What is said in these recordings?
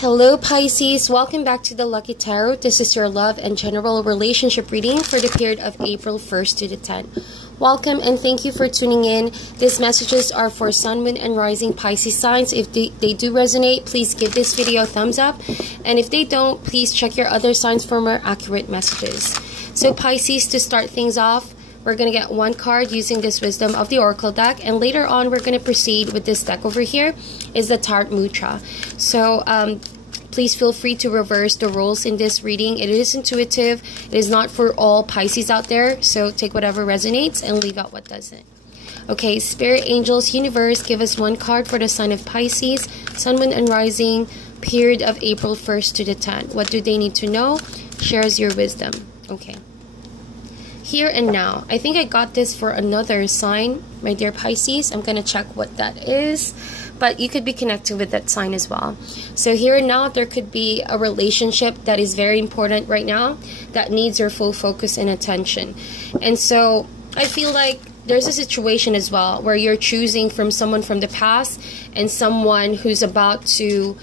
Hello Pisces, welcome back to the Lucky Tarot. This is your love and general relationship reading for the period of April 1st to the 10th. Welcome and thank you for tuning in. These messages are for Sun, Moon, and Rising Pisces signs. If they do resonate, please give this video a thumbs up. And if they don't, please check your other signs for more accurate messages. So Pisces, to start things off, we're going to get one card using this Wisdom of the Oracle deck. And later on, we're going to proceed with this deck over here, is the Tarot Mutra. So, please feel free to reverse the roles in this reading. It is intuitive. It is not for all Pisces out there. So take whatever resonates and leave out what doesn't. Okay, Spirit, Angels, Universe, give us one card for the sign of Pisces, Sun, Moon, and Rising, period of April 1st to the 10th. What do they need to know? Shares your wisdom. Okay. Here and now. I think I got this for another sign, my dear Pisces. I'm going to check what that is. But you could be connected with that sign as well. So here and now, there could be a relationship that is very important right now that needs your full focus and attention. And so I feel like there's a situation as well where you're choosing from someone from the past and someone who's about to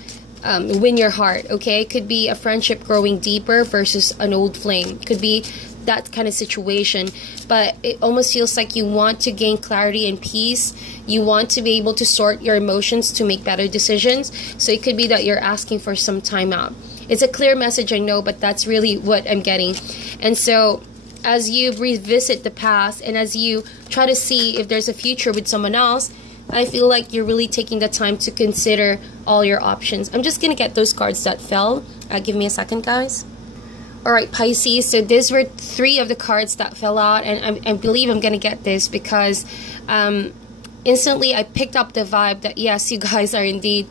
win your heart, okay? It could be a friendship growing deeper versus an old flame. Could be that kind of situation, but it almost feels like you want to gain clarity and peace. You want to be able to sort your emotions to make better decisions. So it could be that you're asking for some time out. It's a clear message, I know, but that's really what I'm getting. And so as you revisit the past and as you try to see if there's a future with someone else, I feel like you're really taking the time to consider all your options. I'm just going to get those cards that fell. Give me a second, guys. Alright, Pisces, so these were three of the cards that fell out, and I believe I'm going to get this because instantly I picked up the vibe that yes, you guys are indeed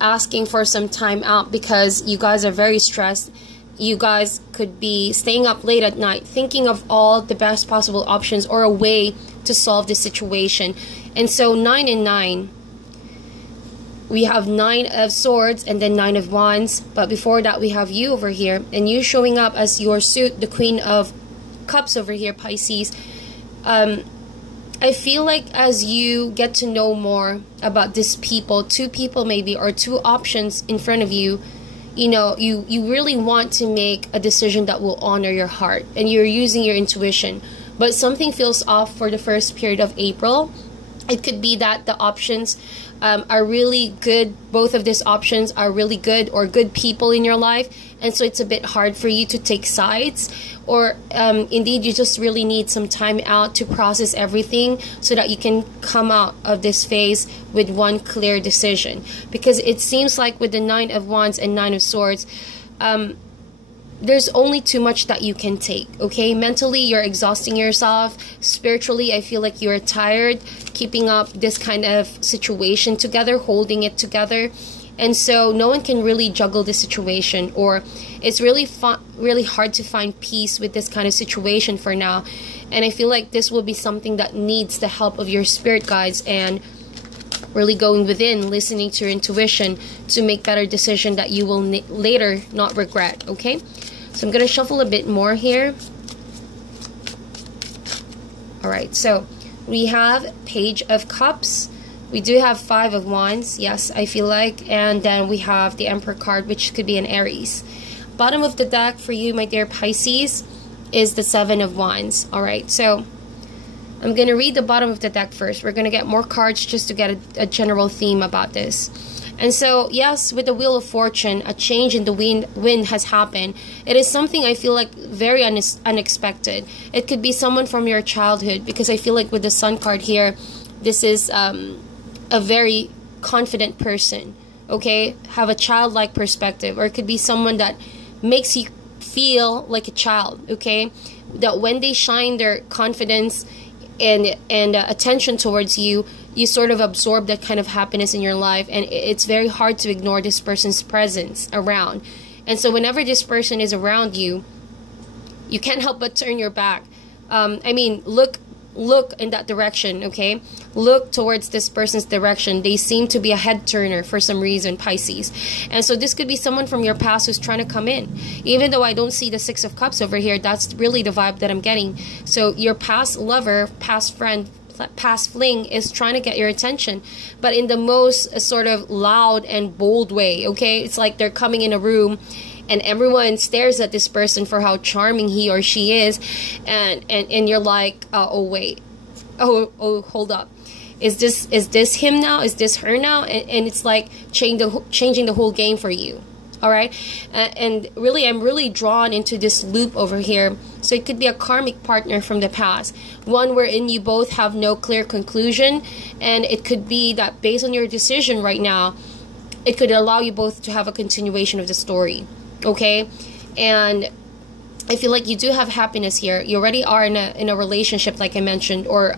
asking for some time out because you guys are very stressed. You guys could be staying up late at night thinking of all the best possible options or a way to solve the situation. And so 9 and 9. We have 9 of Swords and then 9 of Wands. But before that, we have you over here. And you showing up as your suit, the Queen of Cups over here, Pisces. I feel like as you get to know more about these people, two people maybe, or two options in front of you, you know, you really want to make a decision that will honor your heart. And you're using your intuition. But something feels off for the first period of April. It could be that the options are really good. Both of these options are really good or good people in your life. And so it's a bit hard for you to take sides. Or indeed, you just really need some time out to process everything so that you can come out of this phase with one clear decision. Because it seems like with the 9 of Wands and 9 of Swords, there's only too much that you can take, okay? Mentally, you're exhausting yourself. Spiritually, I feel like you're tired keeping up this kind of situation together, holding it together. And so no one can really juggle the situation, or it's really hard to find peace with this kind of situation for now. And I feel like this will be something that needs the help of your spirit guides and really going within, listening to your intuition to make better decision that you will later not regret, okay? So I'm going to shuffle a bit more here. Alright, so we have Page of Cups. We do have 5 of Wands, yes, I feel like. And then we have the Emperor card, which could be an Aries. Bottom of the deck for you, my dear Pisces, is the 7 of Wands. Alright, so I'm going to read the bottom of the deck first. We're going to get more cards just to get a general theme about this. And so, yes, with the Wheel of Fortune, a change in the wind has happened. It is something I feel like very unexpected. It could be someone from your childhood, because I feel like with the Sun card here, this is a very confident person, okay? Have a childlike perspective. Or it could be someone that makes you feel like a child, okay? That when they shine their confidence and attention towards you, you sort of absorb that kind of happiness in your life, and it's very hard to ignore this person's presence around. And so whenever this person is around you, you can't help but turn your back. I mean, look in that direction, okay? Look towards this person's direction. They seem to be a head turner for some reason, Pisces. And so this could be someone from your past who's trying to come in. Even though I don't see the 6 of Cups over here, that's really the vibe that I'm getting. So your past lover, past friend, past fling is trying to get your attention, but in the most sort of loud and bold way, okay? It's like they're coming in a room and everyone stares at this person for how charming he or she is, and you're like, oh wait, oh hold up, is this him now, is this her now? And it's like changing the whole game for you. All right, and really, I'm really drawn into this loop over here. So it could be a karmic partner from the past, one wherein you both have no clear conclusion, and it could be that based on your decision right now, it could allow you both to have a continuation of the story. Okay, and I feel like you do have happiness here. You already are in a relationship, like I mentioned, or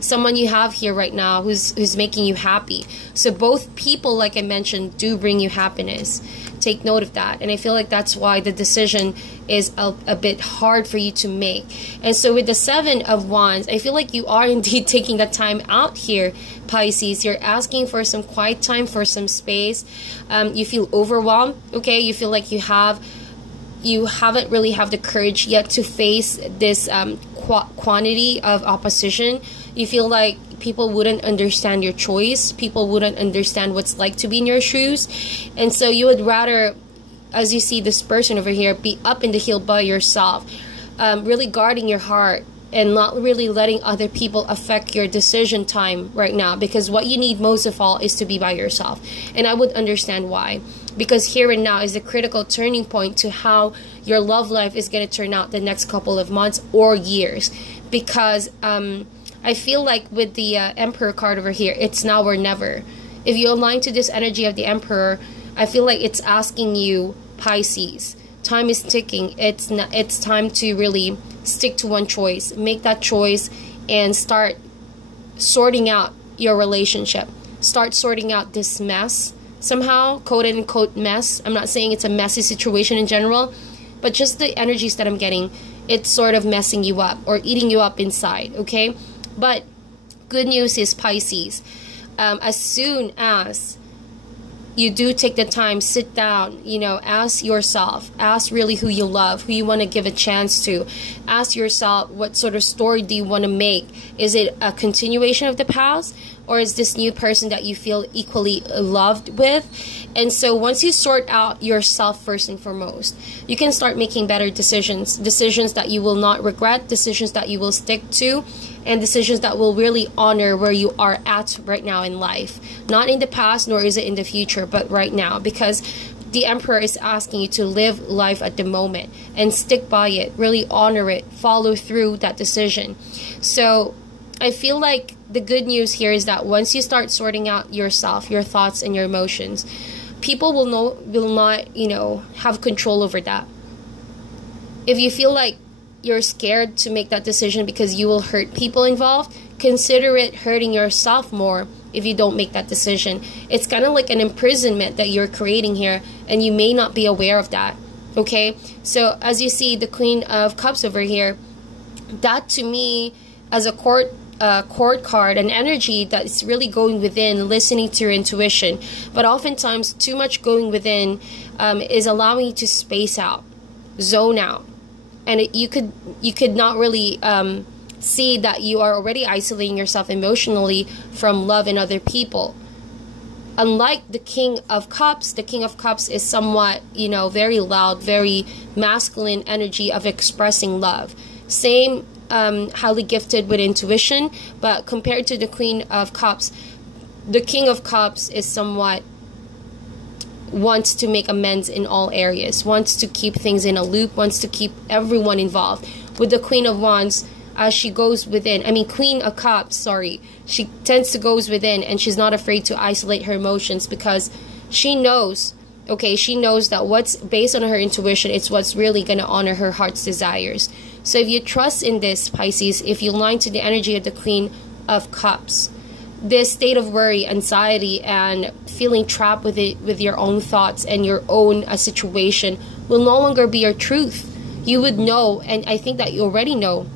someone you have here right now who's making you happy. So both people, like I mentioned, do bring you happiness. Take note of that. And I feel like that's why the decision is a bit hard for you to make. And so with the 7 of Wands, I feel like you are indeed taking that time out here, Pisces. You're asking for some quiet time, for some space. You feel overwhelmed, okay? You feel like you haven't really have the courage yet to face this quantity of opposition. You feel like people wouldn't understand your choice. People wouldn't understand what's like to be in your shoes. And so you would rather, as you see this person over here, be up in the hill by yourself, really guarding your heart and not really letting other people affect your decision time right now, because what you need most of all is to be by yourself. And I would understand why, because here and now is the critical turning point to how your love life is going to turn out the next couple of months or years. Because I feel like with the Emperor card over here, it's now or never. If you align to this energy of the Emperor, I feel like it's asking you, Pisces, time is ticking. It's time to really stick to one choice. Make that choice and start sorting out your relationship. Start sorting out this mess. Somehow, quote unquote mess. I'm not saying it's a messy situation in general, but just the energies that I'm getting, it's sort of messing you up or eating you up inside, okay? But good news is, Pisces, as soon as you do take the time, sit down, you know, ask yourself, ask really who you love, who you want to give a chance to. Ask yourself, what sort of story do you want to make? Is it a continuation of the past, or is this new person that you feel equally loved with? And so once you sort out yourself first and foremost, you can start making better decisions, decisions that you will not regret, decisions that you will stick to, and decisions that will really honor where you are at right now in life. Not in the past, nor is it in the future, but right now. Because the Emperor is asking you to live life at the moment and stick by it, really honor it, follow through that decision. So I feel like the good news here is that once you start sorting out yourself, your thoughts and your emotions, people will not, you know, have control over that. If you feel like you're scared to make that decision because you will hurt people involved, consider it hurting yourself more if you don't make that decision. It's kind of like an imprisonment that you're creating here, and you may not be aware of that, okay? So as you see the Queen of Cups over here, that to me as a court card, an energy that is really going within, listening to your intuition. But oftentimes too much going within is allowing you to space out, zone out. And you could not really see that you are already isolating yourself emotionally from love and other people. Unlike the King of Cups is somewhat, you know, very loud, very masculine energy of expressing love. Same, highly gifted with intuition, but compared to the Queen of Cups, the King of Cups is somewhat wants to make amends in all areas, wants to keep things in a loop, wants to keep everyone involved. With the Queen of Wands, as she goes within, Queen of Cups, sorry, she tends to goes within, and she's not afraid to isolate her emotions because she knows, okay, she knows that what's based on her intuition, it's what's really going to honor her heart's desires. So if you trust in this, Pisces, if you align to the energy of the Queen of Cups, this state of worry, anxiety, and feeling trapped with your own thoughts and your own situation will no longer be your truth. You would know, and I think that you already know,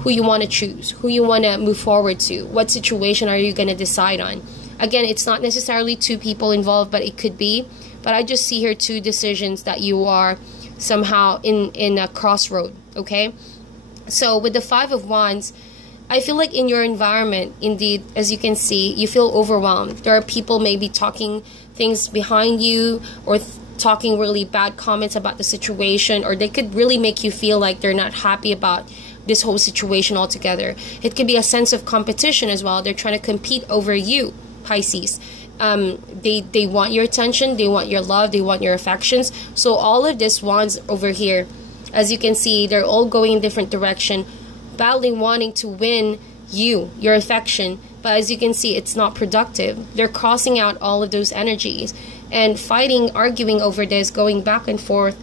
who you want to choose, who you want to move forward to, what situation are you going to decide on. Again, it's not necessarily two people involved, but it could be. But I just see here two decisions that you are somehow in a crossroad, okay? So with the Five of Wands, I feel like in your environment, indeed, as you can see, you feel overwhelmed. There are people maybe talking things behind you, or talking really bad comments about the situation, or they could really make you feel like they're not happy about this whole situation altogether. It could be a sense of competition as well. They're trying to compete over you, Pisces. They want your attention, they want your love, they want your affections. So all of this wands over here, as you can see, they're all going in different direction, battling, wanting to win you, your affection. But as you can see, it's not productive. They're crossing out all of those energies, and fighting, arguing over this, going back and forth,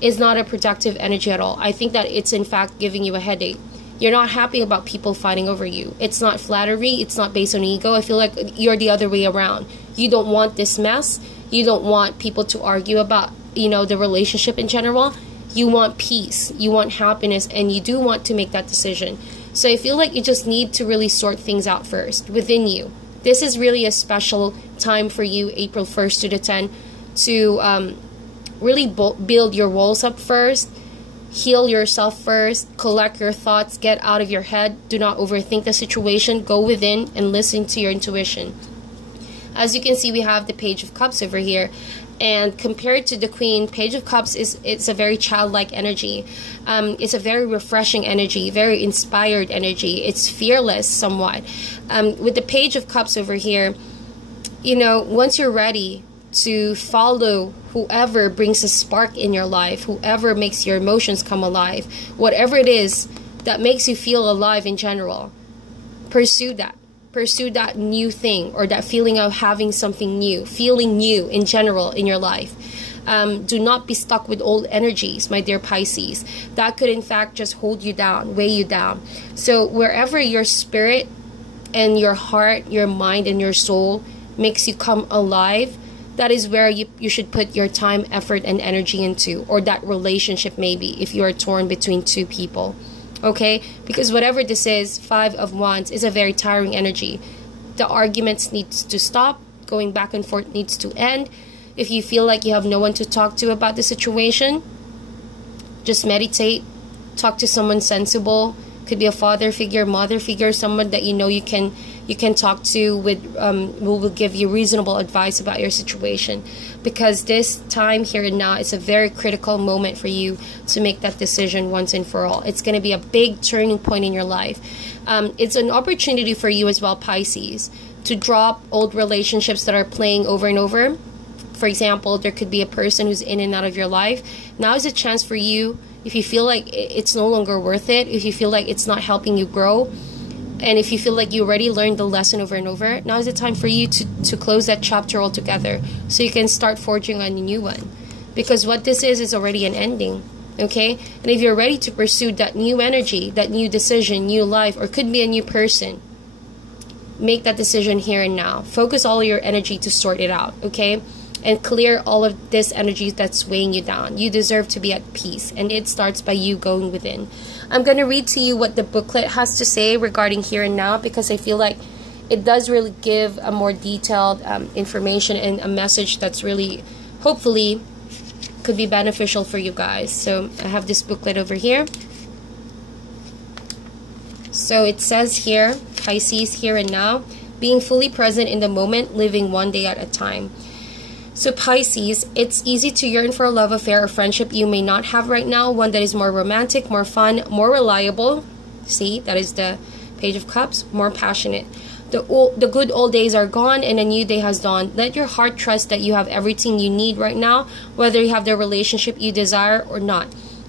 is not a productive energy at all. I think that it's in fact giving you a headache. You're not happy about people fighting over you. It's not flattery. It's not based on ego. I feel like you're the other way around. You don't want this mess. You don't want people to argue about, the relationship in general. You want peace. You want happiness, and you do want to make that decision. So I feel like you just need to really sort things out first within you. This is really a special time for you, April 1st to the 10th, to really build your walls up first. Heal yourself first, collect your thoughts, get out of your head. Do not overthink the situation. Go within and listen to your intuition. As you can see, we have the Page of Cups over here. And compared to the Queen, Page of Cups it's a very childlike energy. It's a very refreshing energy, very inspired energy. It's fearless somewhat. With the Page of Cups over here, once you're ready to follow whoever brings a spark in your life, whoever makes your emotions come alive, whatever it is that makes you feel alive in general, pursue that. Pursue that new thing, or that feeling of having something new, feeling new in general in your life. Do not be stuck with old energies, my dear Pisces. That could in fact just hold you down, weigh you down. So wherever your spirit and your heart, your mind and your soul makes you come alive, that is where you should put your time, effort, and energy into, or that relationship maybe, if you are torn between two people. Okay? Because whatever this is, Five of Wands is a very tiring energy. The arguments needs to stop. Going back and forth needs to end. If you feel like you have no one to talk to about the situation, just meditate. Talk to someone sensible. Could be a father figure, mother figure, someone that you can talk to with who will give you reasonable advice about your situation. Because this time here and now is a very critical moment for you to make that decision once and for all. It's going to be a big turning point in your life. It's an opportunity for you as well, Pisces, to drop old relationships that are playing over and over. For example, there could be a person who's in and out of your life. Now is a chance for you, if you feel like it's no longer worth it, if you feel like it's not helping you grow, and if you feel like you already learned the lesson over and over, now is the time for you to close that chapter altogether, so you can start forging on a new one. Because what this is already an ending, okay? And if you're ready to pursue that new energy, that new decision, new life, or could be a new person, make that decision here and now. Focus all your energy to sort it out, okay? And clear all of this energy that's weighing you down. You deserve to be at peace, and it starts by you going within. I'm going to read to you what the booklet has to say regarding here and now, because I feel like it does really give a more detailed information and a message that's really, hopefully, could be beneficial for you guys. So I have this booklet over here. So it says here, Pisces, here and now, being fully present in the moment, living one day at a time. So Pisces, it's easy to yearn for a love affair or friendship you may not have right now, one that is more romantic, more fun, more reliable. See, that is the Page of Cups, more passionate. The good old days are gone and a new day has dawned. Let your heart trust that you have everything you need right now, whether you have the relationship you desire or not.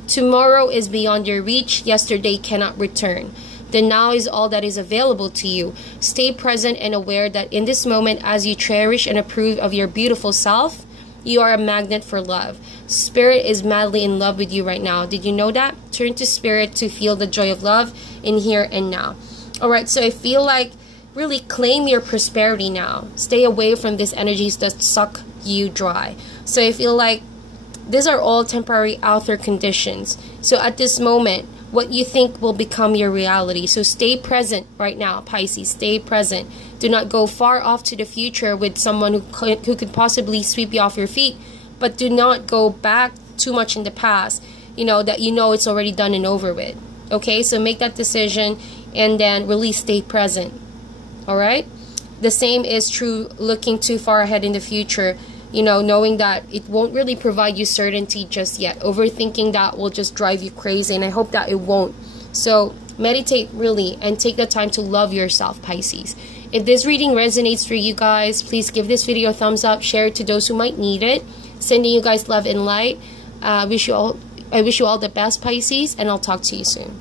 Tomorrow is beyond your reach. Yesterday cannot return. The now is all that is available to you. Stay present and aware that in this moment, as you cherish and approve of your beautiful self, you are a magnet for love. Spirit is madly in love with you right now. Did you know that? Turn to Spirit to feel the joy of love in here and now. Alright, so I feel like really claim your prosperity now. Stay away from these energies that suck you dry. So I feel like these are all temporary outer conditions. So at this moment, what you think will become your reality. So stay present right now, Pisces. Stay present. Do not go far off to the future with someone who could possibly sweep you off your feet. But do not go back too much in the past, that it's already done and over with. Okay, so make that decision and then release, stay present. All right? The same is true looking too far ahead in the future, you know, knowing that it won't really provide you certainty just yet. Overthinking that will just drive you crazy, and I hope that it won't. So meditate really and take the time to love yourself, Pisces. If this reading resonates for you guys, please give this video a thumbs up, share it to those who might need it. Sending you guys love and light. I wish you all the best, Pisces, and I'll talk to you soon.